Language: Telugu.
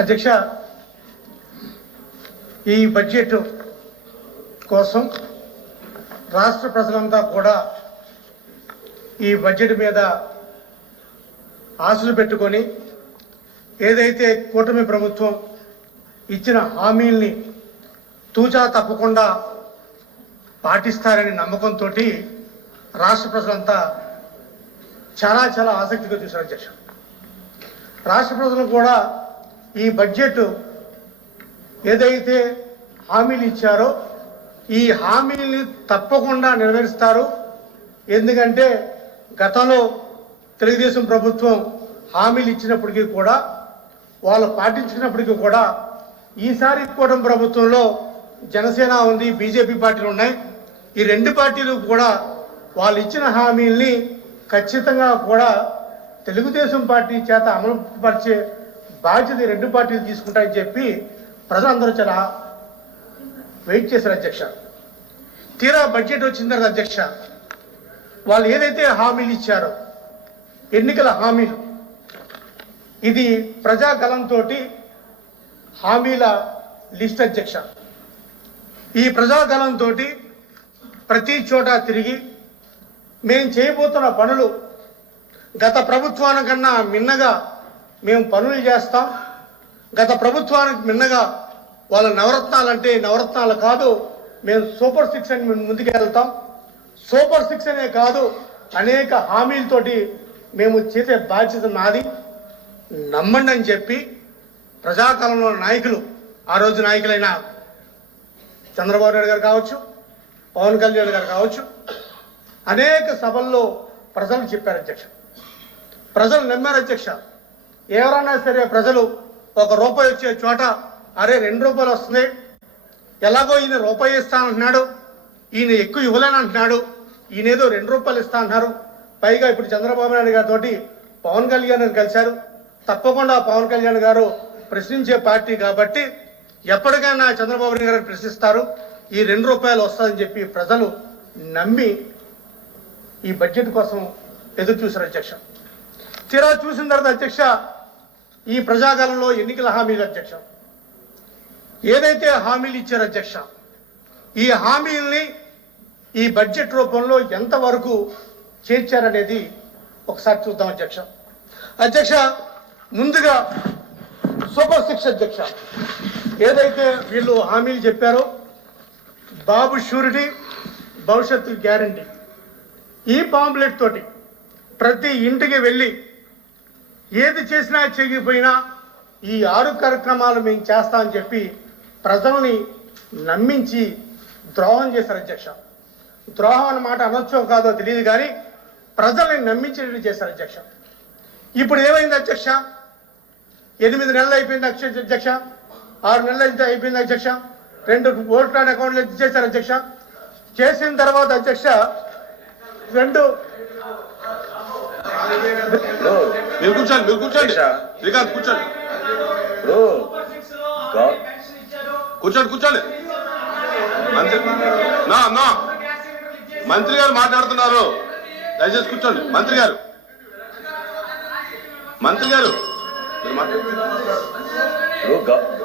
అధ్యక్ష, ఈ బడ్జెట్ కోసం రాష్ట్ర ప్రజలంతా కూడా ఈ బడ్జెట్ మీద ఆశలు పెట్టుకొని ఏదైతే కూటమి ప్రభుత్వం ఇచ్చిన హామీల్ని తూచా తప్పకుండా పాటిస్తారని నమ్మకంతో రాష్ట్ర ప్రజలంతా చాలా చాలా ఆసక్తిగా చూశారు అధ్యక్ష. రాష్ట్ర ప్రజలు కూడా ఈ బడ్జెట్ ఏదైతే హామీలు ఇచ్చారో ఈ హామీల్ని తప్పకుండా నెరవేరుస్తారు. ఎందుకంటే గతంలో తెలుగుదేశం ప్రభుత్వం హామీలు ఇచ్చినప్పటికీ కూడా వాళ్ళు పాటించినప్పటికీ కూడా ఈసారి కూటమి ప్రభుత్వంలో జనసేన ఉంది, బీజేపీ పార్టీలు ఉన్నాయి. ఈ రెండు పార్టీలు కూడా వాళ్ళు ఇచ్చిన హామీల్ని ఖచ్చితంగా కూడా తెలుగుదేశం పార్టీ చేత అమలుపరిచే బాధ్యత రెండు పార్టీలు తీసుకుంటాయని చెప్పి ప్రజలందరూ చాలా వెయిట్ చేశారు అధ్యక్ష. తీరా బడ్జెట్ వచ్చిన తర్వాత అధ్యక్ష, వాళ్ళు ఏదైతే హామీలు ఇచ్చారో ఎన్నికల హామీలు, ఇది ప్రజాగలంతో హామీల లిస్ట్ అధ్యక్ష. ఈ ప్రజాగలంతో ప్రతి చోట తిరిగి మేము చేయబోతున్న పనులు గత ప్రభుత్వానికన్నా మిన్నగా మేము పనులు చేస్తాం. గత ప్రభుత్వానికి మిన్నగా వాళ్ళ నవరత్నాలంటే నవరత్నాలు కాదు, మేము సూపర్ సిక్స్ అని ముందుకు వెళ్తాం. సూపర్ సిక్స్ అనే కాదు, అనేక హామీలతోటి మేము చేసే బాధ్యత నాది, నమ్మండి అని చెప్పి ప్రజాకాలంలో నాయకులు, ఆ రోజు నాయకులైన చంద్రబాబు నాయుడు గారు కావచ్చు, పవన్ కళ్యాణ్ గారు కావచ్చు, అనేక సభల్లో ప్రజలు చెప్పారు అధ్యక్ష. ప్రజలు నమ్మారు అధ్యక్ష. ఎవరైనా సరే ప్రజలు ఒక రూపాయి వచ్చే చోట అరే 2 రూపాయలు వస్తుంది, ఎలాగో ఈయన రూపాయి ఇస్తా అంటున్నాడు, ఈయన ఎక్కువ ఇవ్వలేనంటున్నాడు, ఈయన ఏదో 2 రూపాయలు ఇస్తా అంటున్నారు. పైగా ఇప్పుడు చంద్రబాబు నాయుడు గారితో పవన్ కళ్యాణ్ గారు కలిశారు. తప్పకుండా పవన్ కళ్యాణ్ గారు ప్రశ్నించే పార్టీ కాబట్టి ఎప్పటికైనా చంద్రబాబు నాయుడు గారు ప్రశ్నిస్తారు, ఈ 2 రూపాయలు వస్తుందని చెప్పి ప్రజలు నమ్మి ఈ బడ్జెట్ కోసం ఎదురు చూశారు అధ్యక్ష. తీరా చూసిన తర్వాత అధ్యక్ష, ఈ ప్రజాకాలంలో ఎన్నికల హామీలు అధ్యక్ష, ఏదైతే హామీలు ఇచ్చారు అధ్యక్ష, ఈ హామీల్ని ఈ బడ్జెట్ రూపంలో ఎంతవరకు చేర్చారనేది ఒకసారి చూద్దాం అధ్యక్ష. అధ్యక్ష, ముందుగా సూపర్ సిక్స్ అధ్యక్ష, ఏదైతే వీళ్ళు హామీలు చెప్పారో బాబు షూరిటీ, భవిష్యత్తు గ్యారంటీ, ఈ పాంప్లెట్ తోటి ప్రతి ఇంటికి వెళ్ళి ఏది చేసినా చేయకపోయినా ఈ 6 కార్యక్రమాలు మేము చేస్తామని చెప్పి ప్రజల్ని నమ్మించి ద్రోహం చేశారు అధ్యక్ష. ద్రోహం అన్నమాట అనొచ్చో కాదో తెలియదు కానీ ప్రజల్ని నమ్మించేటట్టు చేశారు అధ్యక్ష. ఇప్పుడు ఏమైంది అధ్యక్ష? 8 నెలలు అయిపోయింది అధ్యక్ష, 6 నెలలు అయితే అయిపోయింది అధ్యక్ష. 2 ఓట్ కార్డ్ అకౌంట్లు చేశారు అధ్యక్ష. చేసిన తర్వాత అధ్యక్ష మీరు కూర్చోండి శ్రీకాంత్ కూర్చోండి మంత్రి గారు మాట్లాడుతున్నారు, దయచేసి కూర్చోండి. మంత్రి గారు మీరు మాట్లాడుతున్నారు.